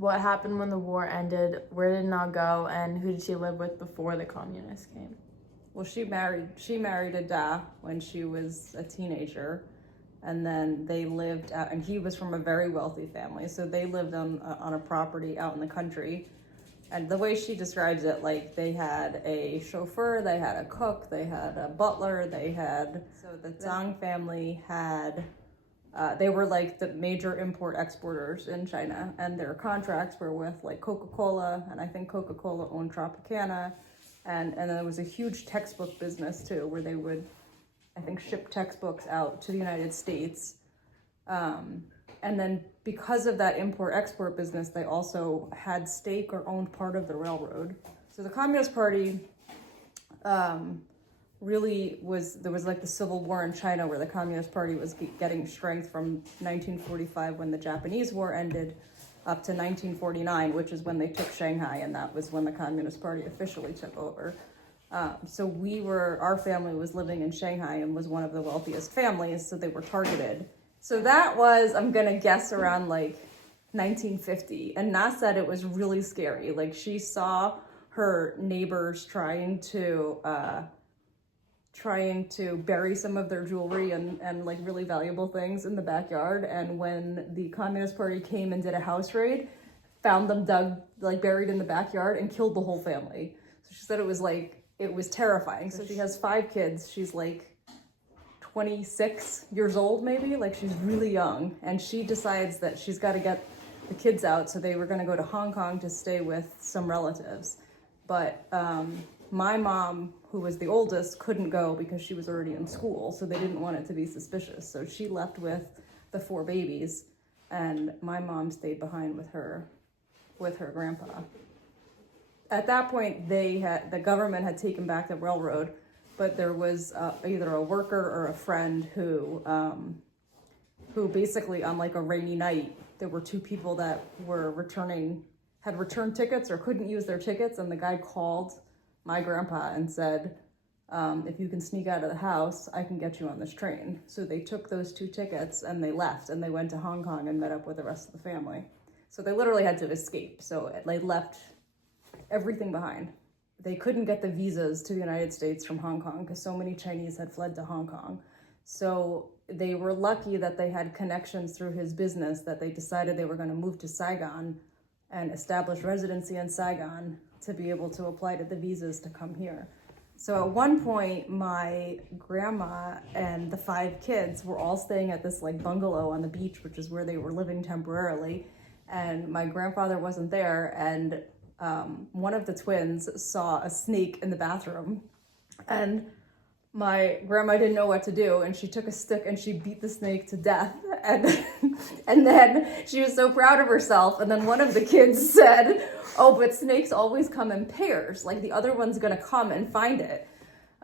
what happened when the war ended? Where did Na go, and who did she live with before the communists came? Well, she married a Da when she was a teenager, and then they lived out, and he was from a very wealthy family, so they lived on a property out in the country. And the way she describes it, like, they had a chauffeur, they had a cook, they had a butler, so the Zhang family had, they were like the major import exporters in China, and their contracts were with like Coca-Cola, and I think Coca-Cola owned Tropicana, and there was a huge textbook business too, where they would, I think, ship textbooks out to the United States. And then because of that import-export business, they also had stake or owned part of the railroad. So the Communist Party really was, there was like the Civil War in China where the Communist Party was getting strength from 1945 when the Japanese War ended up to 1949, which is when they took Shanghai, and that was when the Communist Party officially took over. So our family was living in Shanghai and was one of the wealthiest families, so they were targeted. So that was, I'm gonna guess, around like 1950. And Na said it was really scary. Like, she saw her neighbors trying to bury some of their jewelry and like really valuable things in the backyard. And when the Communist Party came and did a house raid, found them buried in the backyard and killed the whole family. So she said it was terrifying. So she has 5 kids. She's like 26 years old, maybe, like she's really young, and she decides that she's got to get the kids out. So they were going to go to Hong Kong to stay with some relatives, but my mom, who was the oldest, couldn't go because she was already in school, so they didn't want it to be suspicious. So she left with the 4 babies, and my mom stayed behind with her grandpa. At that point, the government had taken back the railroad, but there was either a worker or a friend who basically, on like a rainy night, there were 2 people that had returned tickets or couldn't use their tickets, and the guy called my grandpa and said, if you can sneak out of the house, I can get you on this train. So they took those 2 tickets and they left, and they went to Hong Kong and met up with the rest of the family. So they literally had to escape. So they left everything behind. They couldn't get the visas to the United States from Hong Kong because so many Chinese had fled to Hong Kong. So they were lucky that they had connections through his business, that they decided they were going to move to Saigon and establish residency in Saigon to be able to apply to the visas to come here. So at one point, my grandma and the 5 kids were all staying at this like bungalow on the beach, which is where they were living temporarily. And my grandfather wasn't there, and one of the twins saw a snake in the bathroom, and my grandma didn't know what to do, and she took a stick and she beat the snake to death, and then she was so proud of herself, and then one of the kids said, oh, but snakes always come in pairs, like the other one's gonna come and find it.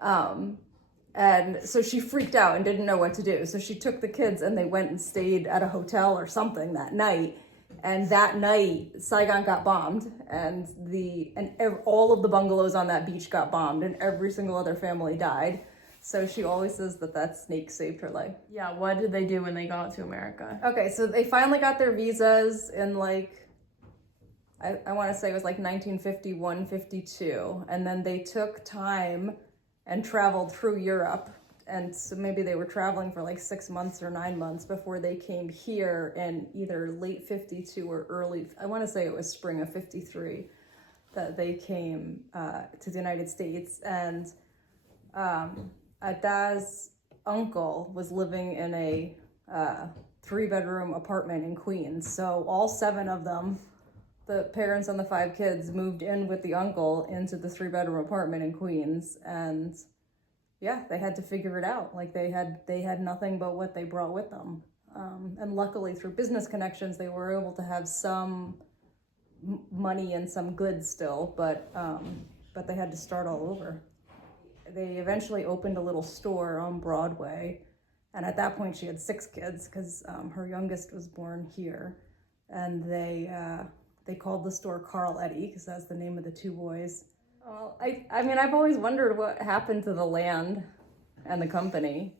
And so she freaked out and didn't know what to do, so she took the kids and they went and stayed at a hotel or something that night. And that night, Saigon got bombed, and all of the bungalows on that beach got bombed, and every single other family died. So she always says that snake saved her life. Yeah, what did they do when they got to America? Okay, so they finally got their visas in like, I want to say it was like 1951, 52. And then they took time and traveled through Europe. And so maybe they were traveling for like 6 months or 9 months before they came here in either late 52 or early, I want to say it was spring of 53 that they came to the United States. And Ada's uncle was living in a 3-bedroom apartment in Queens. So all 7 of them, the parents and the 5 kids, moved in with the uncle into the 3-bedroom apartment in Queens. And yeah, they had to figure it out. Like they had nothing but what they brought with them. And luckily through business connections, they were able to have some money and some goods still, but they had to start all over. They eventually opened a little store on Broadway. And at that point she had 6 kids because her youngest was born here. And they called the store Carl Eddy because that's the name of the 2 boys. Well, I mean, I've always wondered what happened to the land and the company.